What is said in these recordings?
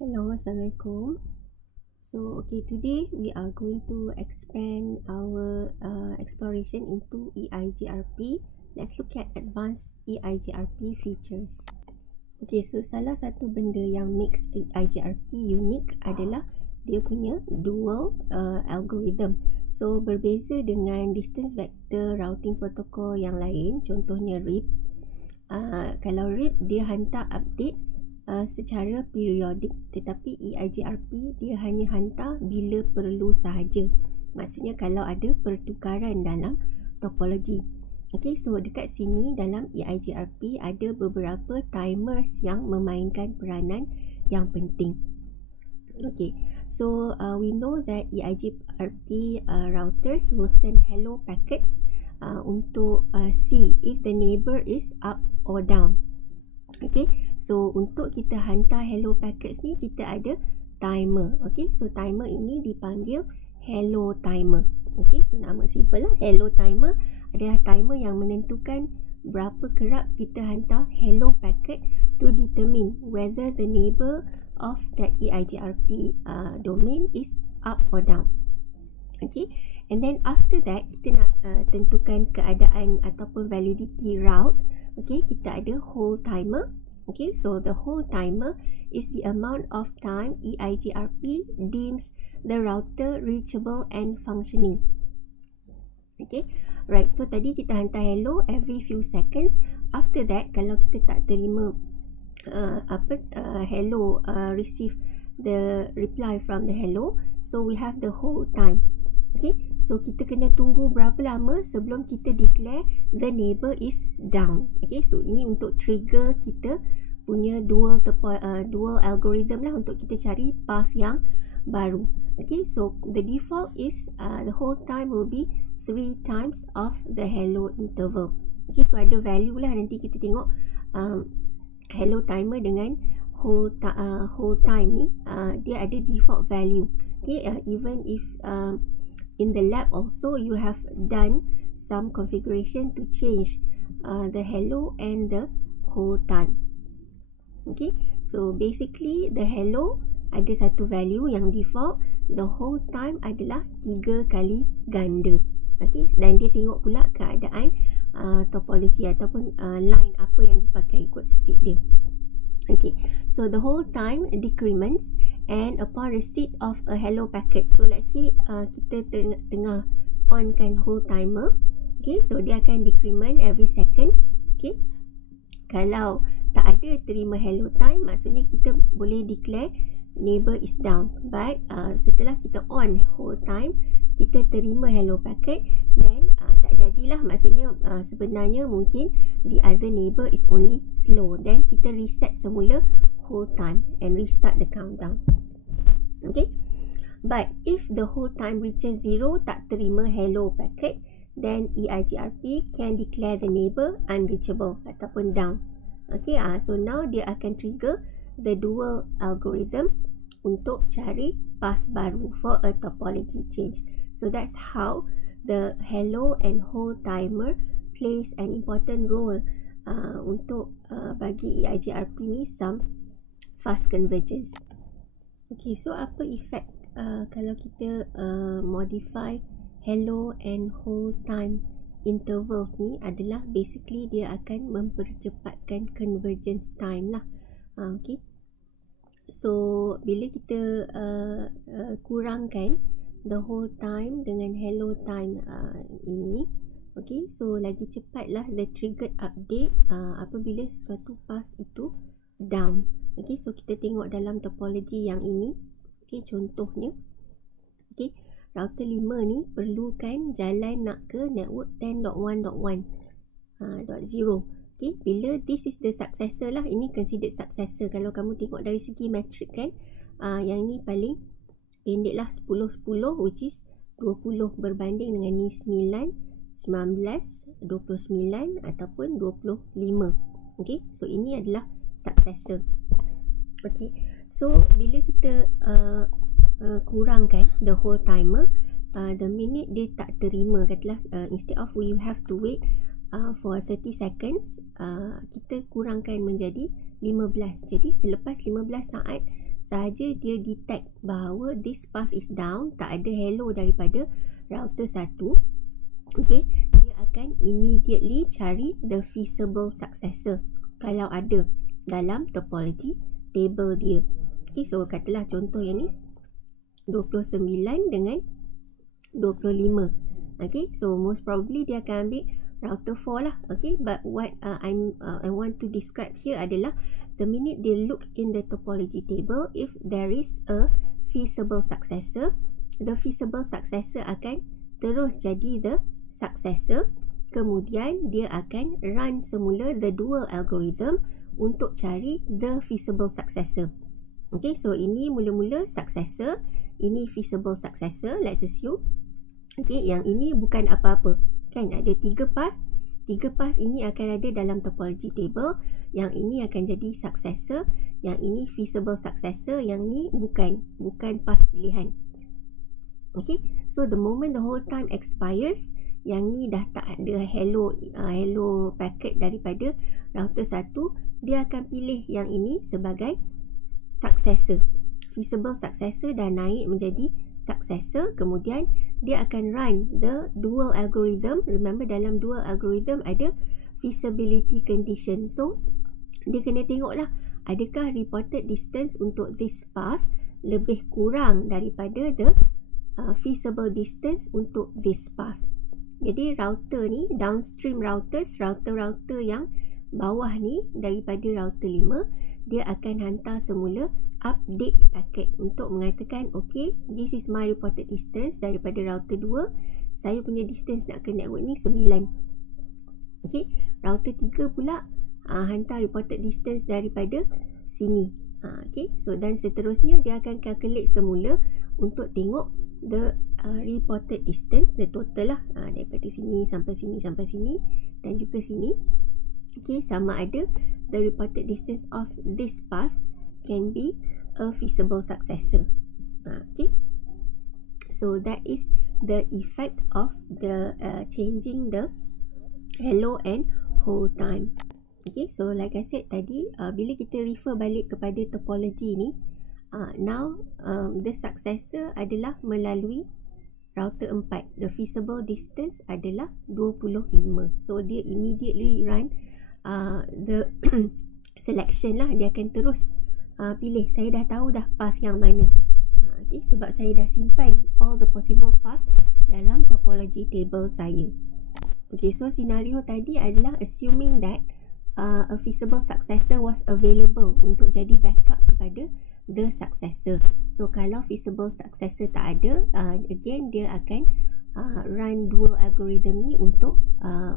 Hello, Assalamualaikum. So, today we are going to expand our exploration into Eigrp. Let's look at advanced Eigrp features. So salah satu benda yang makes Eigrp unique adalah dia punya dual algorithm. So, berbeza dengan distance vector routing protocol yang lain, contohnya RIP. Kalau RIP, dia hantar update secara periodik, tetapi Eigrp dia hanya hantar bila perlu sahaja. Maksudnya kalau ada pertukaran dalam topologi. So dekat sini dalam Eigrp ada beberapa timers yang memainkan peranan yang penting. So we know that Eigrp routers will send hello packets untuk see if the neighbor is up or down. So untuk kita hantar hello packets ni, kita ada timer. So timer ini dipanggil hello timer. So nama simple lah, hello timer adalah timer yang menentukan berapa kerap kita hantar hello packet to determine whether the neighbor of that Eigrp domain is up or down. And then after that, kita nak tentukan keadaan ataupun validity route. Kita ada hold timer. So the hold timer is the amount of time Eigrp deems the router reachable and functioning. Right, so tadi kita hantar hello every few seconds. After that, kalau kita tak terima hello, receive the reply from the hello, so we have the hold time. So kita kena tunggu berapa lama sebelum kita declare the neighbor is down. So ini untuk trigger kita punya dual algorithm lah, untuk kita cari path yang baru. So the default is the hold time will be 3 times of the hello interval. So ada value lah, nanti kita tengok hello timer dengan hold time ni dia ada default value. Even if in the lab also you have done some configuration to change the hello and the hold time. So basically the hello ada satu value yang default, the hold time adalah 3 kali ganda. Dan dia tengok pula keadaan topologi ataupun line apa yang dipakai, ikut speed dia. So the hold time decrements and upon receipt of a hello packet. So let's say kita tengah on kan hold timer. So dia akan decrement every second. Kalau tak ada terima hello time, maksudnya kita boleh declare neighbor is down. But setelah kita on hold time, kita terima hello packet, then tak jadilah, maksudnya sebenarnya mungkin the other neighbor is only slow. Then kita reset semula hold time and restart the countdown. But if the hold time reaches 0, tak terima hello packet, then Eigrp can declare the neighbor unreachable ataupun down. So now dia akan trigger the dual algorithm untuk cari path baru for a topology change. So that's how the hello and hold timer plays an important role untuk bagi Eigrp ni some fast convergence. So apa efek kalau kita modify hello and hold time intervals ni adalah basically dia akan mempercepatkan convergence time lah. So bila kita kurangkan the hold time dengan hello time ini, so lagi cepat lah the triggered update apabila suatu path itu down. So kita tengok dalam topologi yang ini. Contohnya router 5 ni perlukan jalan nak ke network 10.1.1.0. Bila this is the successor lah, ini considered successor. Kalau kamu tengok dari segi metrik kan, yang ni paling pendek lah, 10-10, which is 20 berbanding dengan ni 9, 19, 29 ataupun 25. So ini adalah successor. So bila kita kurangkan the whole timer, the minute dia tak terima, katalah instead of we have to wait for 30 seconds, kita kurangkan menjadi 15. Jadi selepas 15 saat sahaja dia detect bahawa this path is down, tak ada hello daripada router 1, okay, dia akan immediately cari the feasible successor kalau ada dalam topology table dia. Okay, so katalah contoh yang ni 29 dengan 25. Okay, so most probably dia akan ambil router 4 lah. Okay, but what I want to describe here adalah the minute they look in the topology table, if there is a feasible successor, the feasible successor akan terus jadi the successor. Kemudian dia akan run semula the dual algorithm untuk cari the feasible successor. Okay, so ini mula-mula successor, ini feasible successor, let's assume. Okay, yang ini bukan apa-apa, kan? Ada 3 path. 3 path ini akan ada dalam topology table. Yang ini akan jadi successor, yang ini feasible successor, yang ni bukan path pilihan. Okay, so the moment the whole time expires, yang ni dah tak ada hello packet daripada router 1, dia akan pilih yang ini sebagai successor. Feasible successor dah naik menjadi successor, kemudian dia akan run the dual algorithm. Remember, dalam dual algorithm ada feasibility condition. So dia kena tengok lah, adakah reported distance untuk this path lebih kurang daripada the feasible distance untuk this path. Jadi router ni, downstream routers, router yang bawah ni daripada router 5, dia akan hantar semula update packet untuk mengatakan, okay, this is my reported distance daripada router 2. Saya punya distance nak ke network ni 9. Okay, router 3 pula hantar reported distance daripada sini. Okay, so dan seterusnya dia akan calculate semula untuk tengok the reported distance, the total lah, daripada sini sampai sini sampai sini dan juga sini. Okay, sama ada the reported distance of this path can be a feasible successor. Okay, so that is the effect of the changing the hello and hold time. Okay, so like I said tadi, bila kita refer balik kepada topology ni, now the successor adalah melalui router 4. The feasible distance adalah 25. So dia immediately run the selection lah. Dia akan terus pilih, saya dah tahu dah path yang mana. Okay, sebab saya dah simpan all the possible path dalam topology table saya. Okay, so scenario tadi adalah assuming that a feasible successor was available untuk jadi backup kepada the successor. So kalau feasible successor tak ada, again dia akan run dual algorithm ni untuk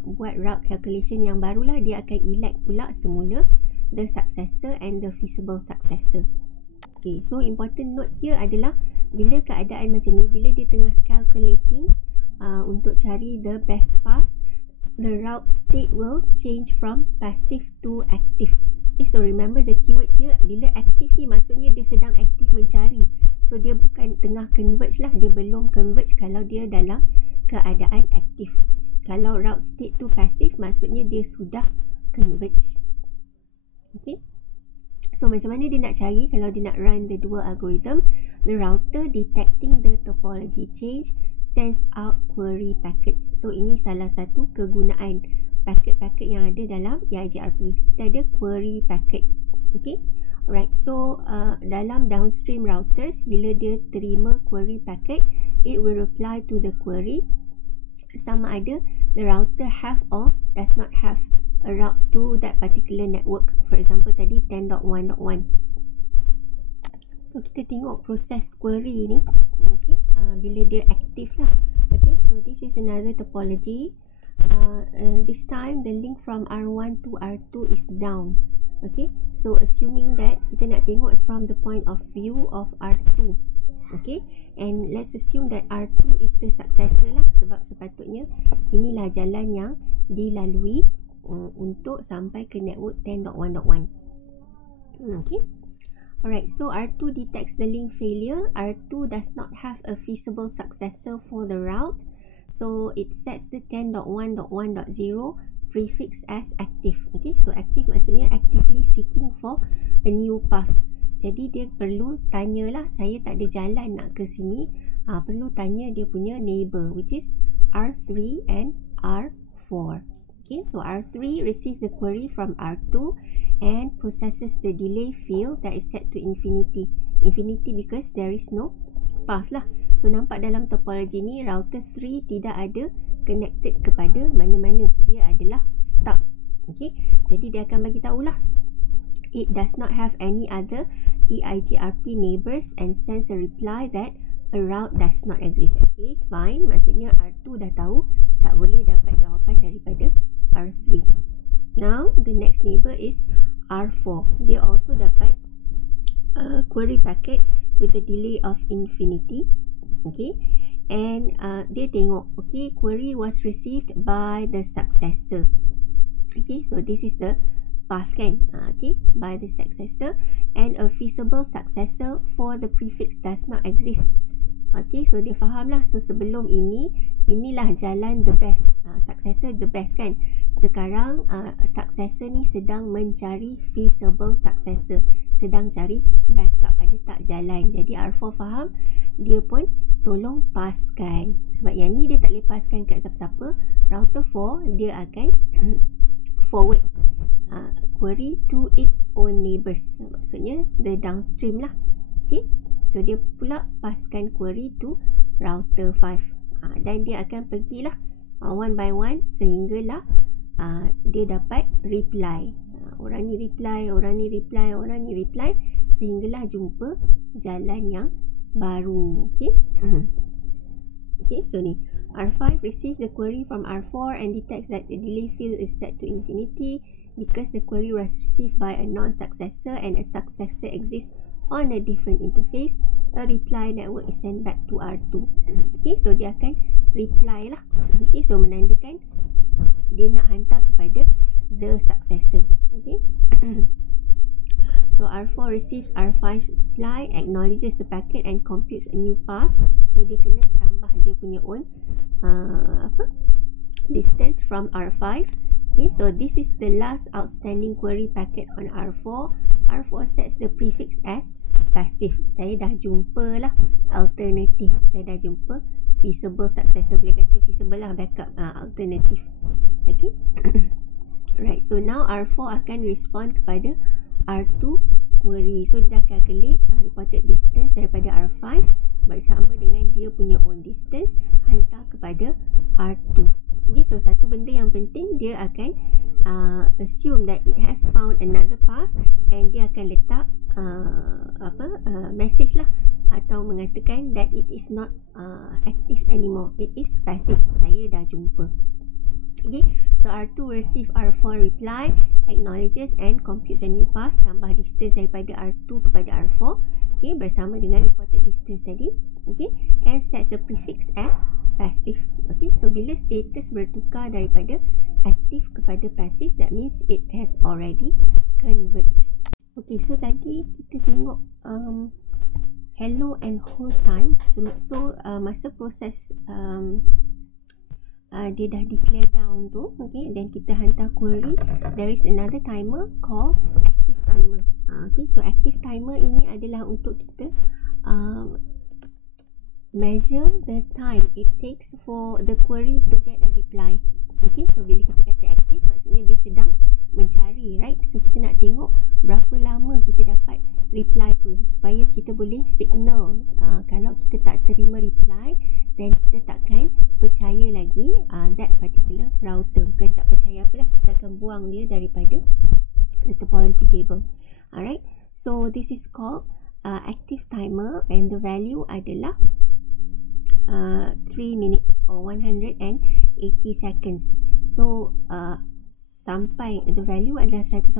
buat route calculation yang barulah. Dia akan elect pula semula the successor and the feasible successor. Okay, so important note here adalah bila keadaan macam ni, bila dia tengah calculating untuk cari the best path, the route state will change from passive to active. Okay, so remember the keyword here, bila active ni maksudnya dia sedang aktif mencari. So dia bukan tengah converge lah, dia belum converge kalau dia dalam keadaan aktif. Kalau route state to passive maksudnya dia sudah converge. Okay, so macam mana dia nak cari kalau dia nak run the dual algorithm? The router detecting the topology change sends out query packets. So ini salah satu kegunaan paket-paket yang ada dalam Eigrp. Kita ada query packet. Okay, alright. So dalam downstream routers, bila dia terima query packet, it will reply to the query sama ada the router have or does not have a route to that particular network. For example tadi 10.1.1. So kita tengok proses query ni. Okay, bila dia aktif lah. Okay, so this is another topology. This time the link from R1 to R2 is down. Okay, so assuming that kita nak tengok from the point of view of R2. Okay, and let's assume that R2 is the successor lah, sebab sepatutnya inilah jalan yang dilalui untuk sampai ke network 10.1.1. Okay, alright, so R2 detects the link failure. R2 does not have a feasible successor for the route, so it sets the 10.1.1.0 prefix as active. Okay, so active maksudnya actively seeking for a new path. Jadi dia perlu tanyalah, saya tak ada jalan nak ke sini. Perlu tanya dia punya neighbor, which is R3 and R4. Okay, so R3 receives the query from R2 and processes the delay field that is set to infinity. Infinity because there is no path lah. So nampak dalam topology ni router 3 tidak ada connected kepada mana-mana. Dia adalah stuck. Okay, jadi dia akan bagi tahulah it does not have any other Eigrp neighbors and sends a reply that a route does not exist. Okay, fine. Maksudnya R2 dah tahu tak boleh dapat jawapan daripada R3. Now, the next neighbor is R4. Dia also dapat query packet with a delay of infinity. Okay, and dia tengok, okay, query was received by the successor. Okay, so this is the path kan, okay, by the successor, and a feasible successor for the prefix does not exist. Okay, so dia faham lah. So sebelum ini, inilah jalan the best, successor the best kan. Sekarang successor ni sedang mencari feasible successor, sedang cari backup, ada tak jalan. Jadi R4 faham, dia pun tolong paskan. Sebab yang ni dia tak boleh paskan kat siapa-siapa. Router 4 dia akan forward query to its own neighbors. Maksudnya the downstream lah. Okay, so dia pula paskan query to router 5, dan dia akan pergilah one by one sehinggalah dia dapat reply. Orang ni reply, orang ni reply, orang ni reply, sehinggalah jumpa jalan yang baru. Okay, okay, so ni R5 receives the query from R4 and detects that the delay field is set to infinity because the query was received by a non-successor and a successor exists on a different interface. A reply network is sent back to R2. Okay, so dia akan reply lah. Okay, so menandakan dia nak hantar kepada the successor. Okay, so R4 receives R5's reply, acknowledges the packet and computes a new path. So dia kena tambah dia punya own distance from R5. Okay, so this is the last outstanding query packet on R4. R4 sets the prefix as passive. Saya dah jumpa lah alternative. Saya dah jumpa feasible successor. Boleh kata feasible lah backup alternative. Okay. Right, so now R4 akan respond kepada R2 query. So dia dah calculate reported distance daripada R5 bersama dengan dia punya own distance, hantar kepada R2. Okay, so satu benda yang penting, dia akan assume that it has found another path and dia akan letak message lah, atau mengatakan that it is not active anymore, it is passive. Saya dah jumpa. Okay, so R2 receive R4 reply, acknowledges and computes a new path, tambah distance daripada R2 kepada R4, okay, bersama dengan reported distance tadi. Okay, and sets the prefix as passive. Okay, so bila status bertukar daripada aktif kepada passive, that means it has already converged. Okay, so tadi kita tengok hello and hold time. So masa proses dia dah declare down tu, okay, dan kita hantar query, there is another timer called active timer. Okay, so active timer ini adalah untuk kita measure the time it takes for the query to get a reply. Okay, so bila kita kata active, maksudnya dia sedang mencari, right? So kita nak tengok berapa lama kita dapat reply tu, supaya kita boleh signal kalau kita tak terima reply, then kita takkan percaya lagi that particular router. Bukan tak percaya apalah, kita akan buang dia daripada the topology table. Alright, so this is called active timer, and the value adalah 3 minutes or 180 seconds. So sampai the value adalah 180,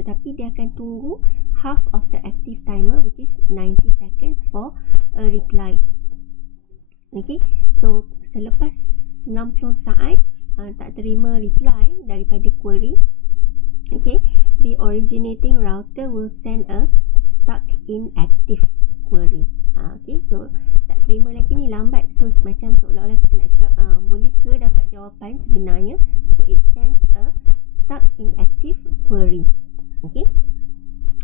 tetapi dia akan tunggu half of the active timer, which is 90 seconds for a reply. Okay, so selepas 90 saat tak terima reply daripada query, okay, the originating router will send a stuck inactive query. Okay, so tak terima lagi ni, lambat. So macam seolah-olah kita nak cakap boleh ke dapat jawapan sebenarnya. So it sends a stuck inactive query. Okay,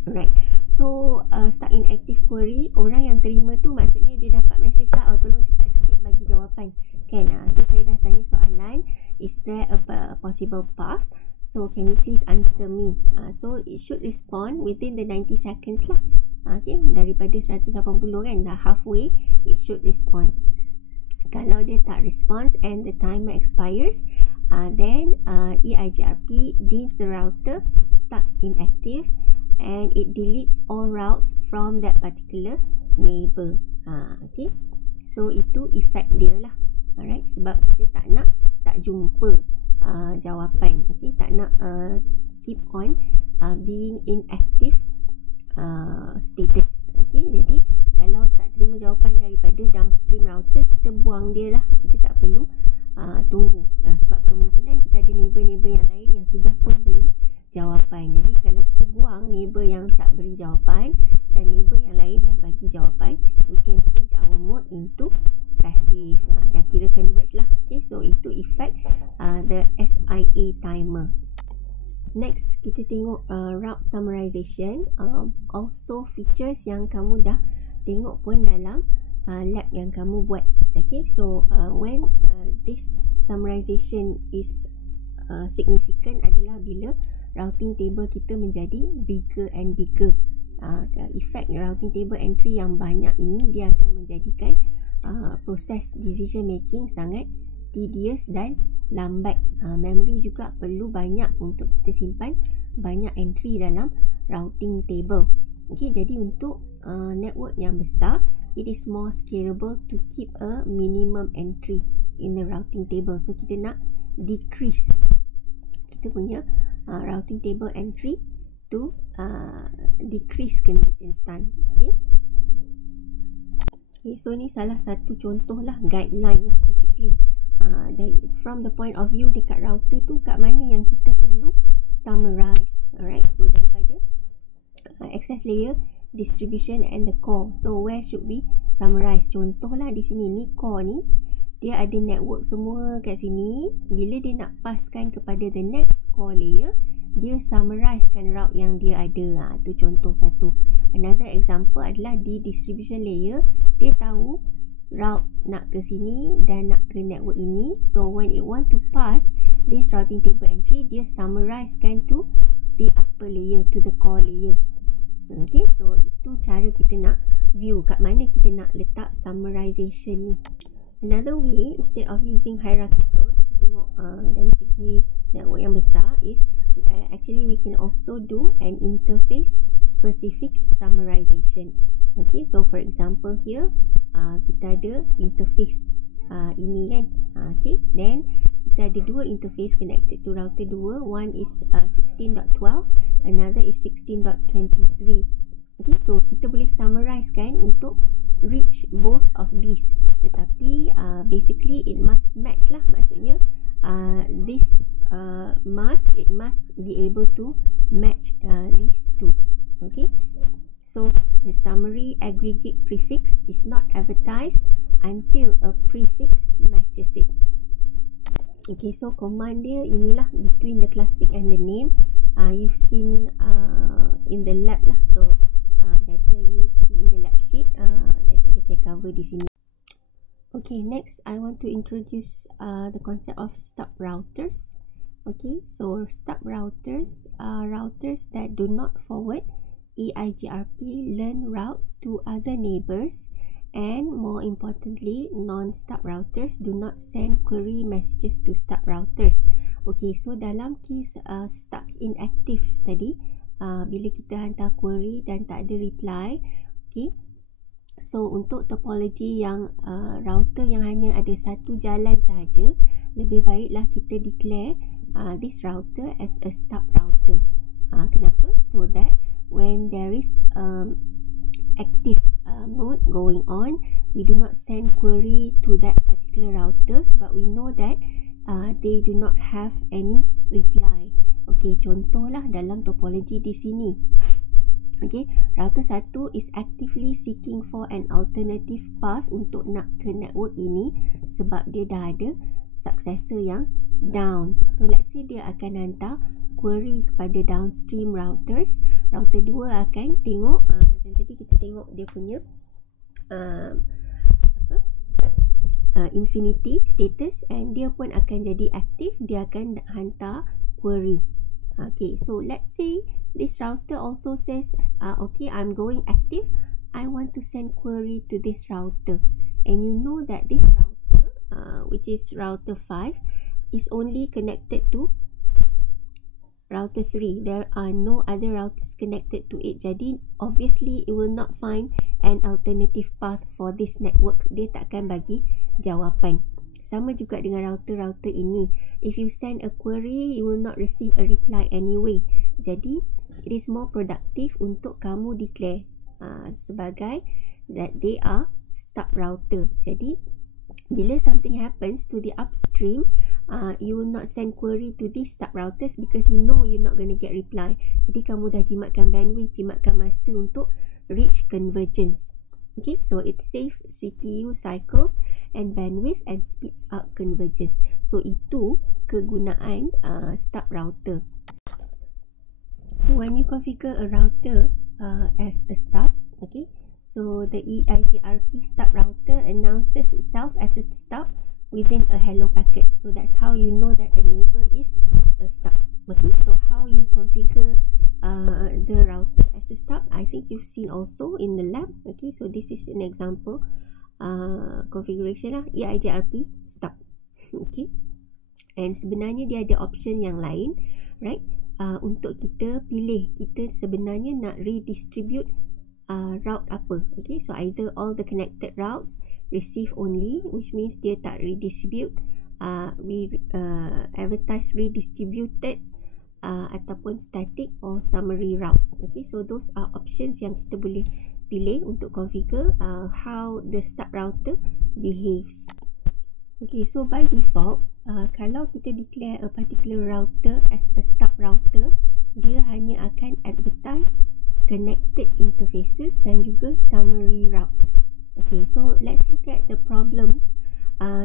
alright. So stuck in active query, orang yang terima tu maksudnya dia dapat message lah, tolong cepat sikit bagi jawapan kan. So saya dah tanya soalan, is there a possible path, so can you please answer me. So it should respond within the 90 seconds lah. Okay, daripada 180 kan, dah halfway, it should respond. Kalau dia tak response and the timer expires, then Eigrp deems the router stuck inactive and it deletes all routes from that particular neighbor. Okay, so itu effect dia lah. Alright, sebab dia tak jumpa jawapan. Okay, tak nak keep on being inactive status. Okay, jadi kalau tak terima jawapan daripada downstream router, kita buang dia lah. Kita tak perlu tunggu, sebab kemungkinan kita ada neighbor-neighbor yang lain yang sudah pun beri jawapan. Jadi kalau kita buang neighbor yang tak beri jawapan dan neighbor yang lain dah bagi jawapan, we can change our mode into passive. Dah kira converge lah. Okay, so itu effect the SIA timer. Next, kita tengok route summarization. Also features yang kamu dah tengok pun dalam lab yang kamu buat. Okay, so when this summarization is significant adalah bila routing table kita menjadi bigger and bigger. Effect routing table entry yang banyak ini, dia akan menjadikan proses decision making sangat tedious dan lambat. Memory juga perlu banyak untuk kita simpan banyak entry dalam routing table. Okay, jadi untuk network yang besar, it is more scalable to keep a minimum entry in the routing table. So kita nak decrease kita punya routing table entry to decrease convergence time. Okay, so ni salah satu contoh lah, guideline lah basically. From the point of view dekat router tu, kat mana yang kita perlu summarize. Alright, so daripada access layer, distribution and the core. So where should we summarize? Contoh lah di sini, ni core ni, dia ada network semua kat sini. Bila dia nak passkan kepada the next core layer, dia summarizekan route yang dia ada. Tu contoh satu. Another example adalah di distribution layer, dia tahu route nak ke sini dan nak ke network ini. So when it want to pass this routing table entry, dia summarizekan to the upper layer, to the core layer. Okay, so itu cara kita nak view kat mana kita nak letak summarization ni. Another way, instead of using hierarchical, kita tengok dari segi network yang besar, is actually we can also do an interface specific summarization. Okay, so for example here, kita ada interface ini kan. Okay, then kita ada dua interface connected to router 2. One is 16.12, another is 16.23. Okay, so kita boleh summarize kan untuk reach both of these. Tetapi basically it must match lah. Maksudnya this it must be able to match these two. Okay, so the summary aggregate prefix is not advertised until a prefix matches it. Okay, so command dia inilah, between the classic and the name. You've seen in the lab lah, so better you see in the lab sheet daripada saya cover di sini. Okay, next I want to introduce the concept of stub routers. Okay, so stub routers are routers that do not forward Eigrp learn routes to other neighbors, and more importantly, non-stub routers do not send query messages to stub routers. Okay, so dalam case stuck inactive tadi, bila kita hantar query dan tak ada reply, okay, so untuk topology yang router yang hanya ada satu jalan sahaja, lebih baiklah kita declare this router as a stub router. Kenapa? So that when there is active mode going on, we do not send query to that particular router, sebab we know that they do not have any reply. Okay, contohlah dalam topology di sini. Okay, router 1 is actively seeking for an alternative path untuk nak ke network ini sebab dia dah ada successor yang down. So let's say dia akan hantar query kepada downstream routers, router 2 akan tengok macam tadi kita tengok dia punya infinity status, and dia pun akan jadi aktif, dia akan hantar query. Okay, so let's say this router also says okay, I'm going active, I want to send query to this router, and you know that this router which is router 5 is only connected to router 3. There are no other routers connected to it. Jadi obviously it will not find an alternative path for this network. Dia takkan bagi jawapan. Sama juga dengan router-router ini. If you send a query, you will not receive a reply anyway. Jadi it is more productive untuk kamu declare sebagai that they are stub router. Jadi bila something happens to the upstream, you will not send query to these stub routers because you know you're not going to get reply. Jadi kamu dah jimatkan bandwidth, jimatkan masa untuk reach convergence. Okay, so it saves CPU cycles and bandwidth and speeds up convergence. So itu kegunaan stub router. So when you configure a router as a stub, okay, so the Eigrp stub router announces itself as a stub within a hello packet. So that's how you know that a neighbor is a stub. Okay, so how you configure the router as a stub, I think you've seen also in the lab. Okay, so this is an example configuration lah, Eigrp stub. Okay, and sebenarnya dia ada option yang lain, right? Untuk kita pilih, kita sebenarnya nak redistribute route apa. Okay, so either all the connected routes receive only, which means dia tak redistribute, we advertise redistributed, ataupun static or summary routes. Okay, so those are options yang kita boleh pilih untuk configure how the stub router behaves. Okay, so by default, kalau kita declare a particular router as a stub router, dia hanya akan advertise connected interfaces dan juga summary route. Okay, so let's look at the problems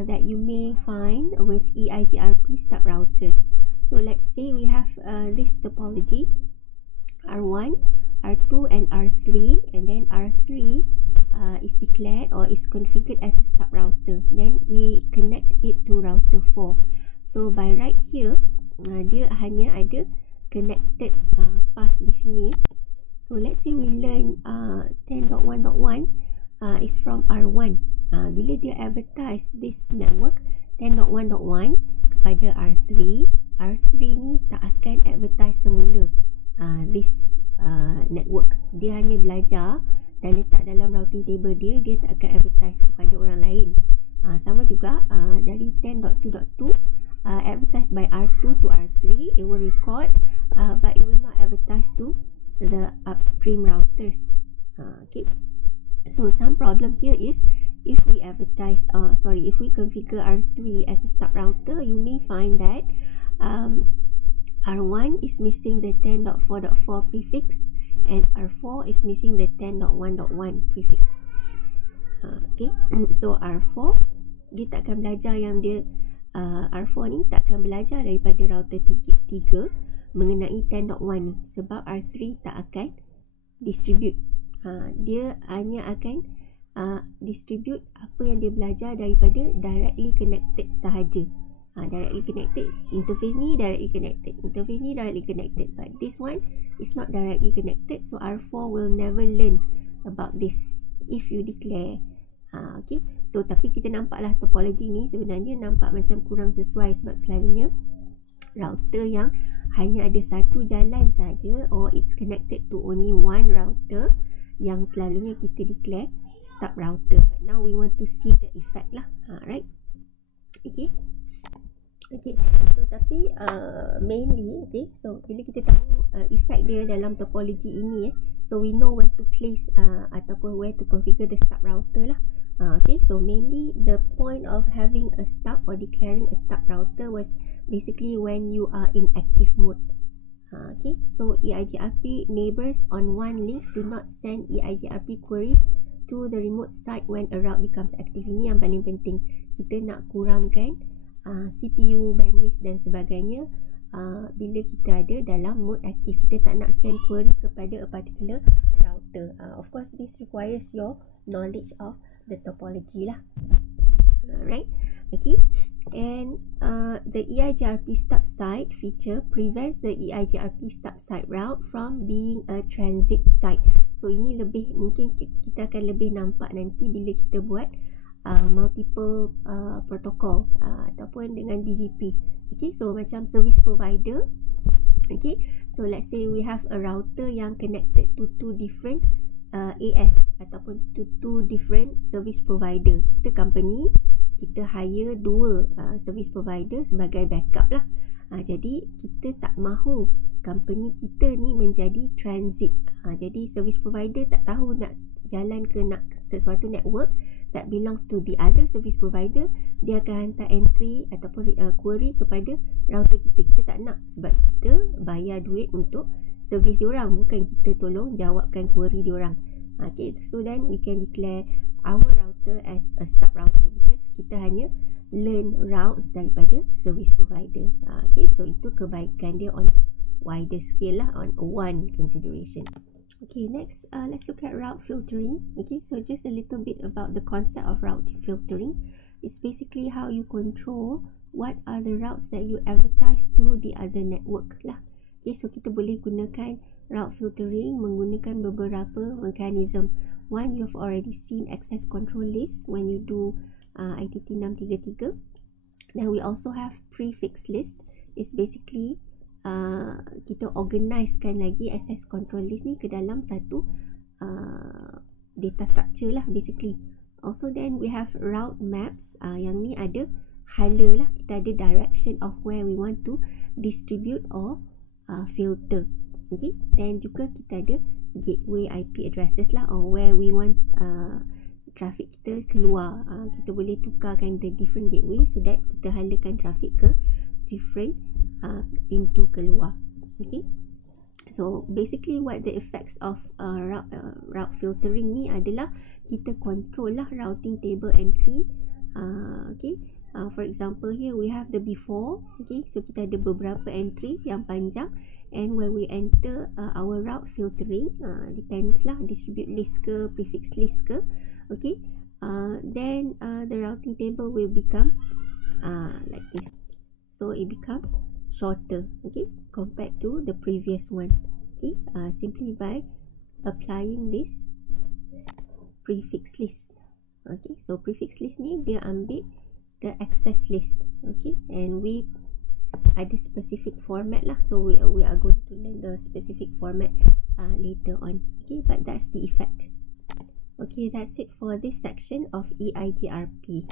that you may find with Eigrp stub routers. So let's say we have this topology R1, R2 and R3, and then R3 is declared or is configured as a stub router. Then we connect it to router 4. So by right here, dia hanya ada connected path di sini. So let's say we learn 10.1.1 is from R1. Bila dia advertise this network 10.1.1 kepada R3, R3 ni tak akan advertise semula this network. Dia hanya belajar dan letak dalam routing table dia, dia tak akan advertise kepada orang lain. Sama juga dari 10.2.2 advertised by R2 to R3, it will record but it will not advertise to the upstream routers. Okay, so some problem here is if we advertise if we configure R3 as a stub router, you may find that R1 is missing the 10.4.4 prefix and R4 is missing the 10.1.1 prefix. Okay, so R4 dia takkan belajar yang dia R4 ni takkan belajar daripada router 3 mengenai 10.1 ni, sebab R3 tak akan distribute. Dia hanya akan distribute apa yang dia belajar daripada directly connected sahaja. Directly connected interface ni, directly connected interface ni, directly connected, but this one is not directly connected, so R4 will never learn about this if you declare. Okay, so tapi kita nampaklah topologi ni sebenarnya nampak macam kurang sesuai, sebab selalunya router yang hanya ada satu jalan saja or it's connected to only one router yang selalunya kita declare stub router. But now we want to see the effect lah, right? Okay. Okay, so tapi mainly, okay, so bila kita tahu effect dia dalam topologi ini, so we know where to place ataupun where to configure the stub router lah. Okay, so mainly the point of having a stub or declaring a stub router was basically when you are in active mode. Okay, so Eigrp neighbors on one links do not send Eigrp queries to the remote site when a route becomes active. Ini yang paling penting. Kita nak kurangkan CPU, bandwidth dan sebagainya bila kita ada dalam mode aktif. Kita tak nak send query kepada a particular router. Of course, this requires your knowledge of the topology lah. Alright, okay. And the Eigrp stub site feature prevents the Eigrp stub site route from being a transit site. So ini lebih, mungkin kita akan lebih nampak nanti bila kita buat multiple protocol ataupun dengan BGP. Okay, so macam service provider. Okay, so let's say we have a router yang connected to two different AS ataupun to two different service provider. Kita company, kita hire dua service provider sebagai backup lah. Jadi kita tak mahu company kita ni menjadi transit. Jadi service provider tak tahu nak jalan ke nak sesuatu network that belongs to the other service provider, dia akan hantar entry ataupun query kepada router kita. Kita tak nak, sebab kita bayar duit untuk servis diorang, bukan kita tolong jawabkan query diorang. Okay, so then we can declare our router as a stub router because kita hanya learn routes daripada service provider. Okay, so itu kebaikan dia on wider scale lah, on one consideration. Okay, next let's look at route filtering. Okay, so just a little bit about the concept of route filtering. It's basically how you control what are the routes that you advertise to the other network lah. Okay, so kita boleh gunakan route filtering menggunakan beberapa mechanism. One, you've already seen access control list when you do ITT651. Then we also have prefix list. It's basically kita organisekan lagi access control list ni ke dalam satu data structure lah basically. Also then we have route maps. Yang ni ada hala lah, kita ada direction of where we want to distribute or filter. Okay, then juga kita ada gateway IP addresses lah, or where we want traffic kita keluar. Kita boleh tukarkan the different gateway so that kita halakan traffic ke different pintu keluar. Okay, so basically what the effects of route filtering ni adalah kita control lah routing table entry. Okay, for example here we have the before. Okay, so kita ada beberapa entry yang panjang, and when we enter our route filtering, depends lah, distribute list ke prefix list ke. Okay, then the routing table will become like this. So it becomes shorter, okay, compared to the previous one. Okay, simply by applying this prefix list. Okay, so prefix list ni dia ambil the access list. Okay, and we ada specific format lah, so we are going to learn the specific format later on. Okay, but that's the effect. Okay, that's it for this section of Eigrp.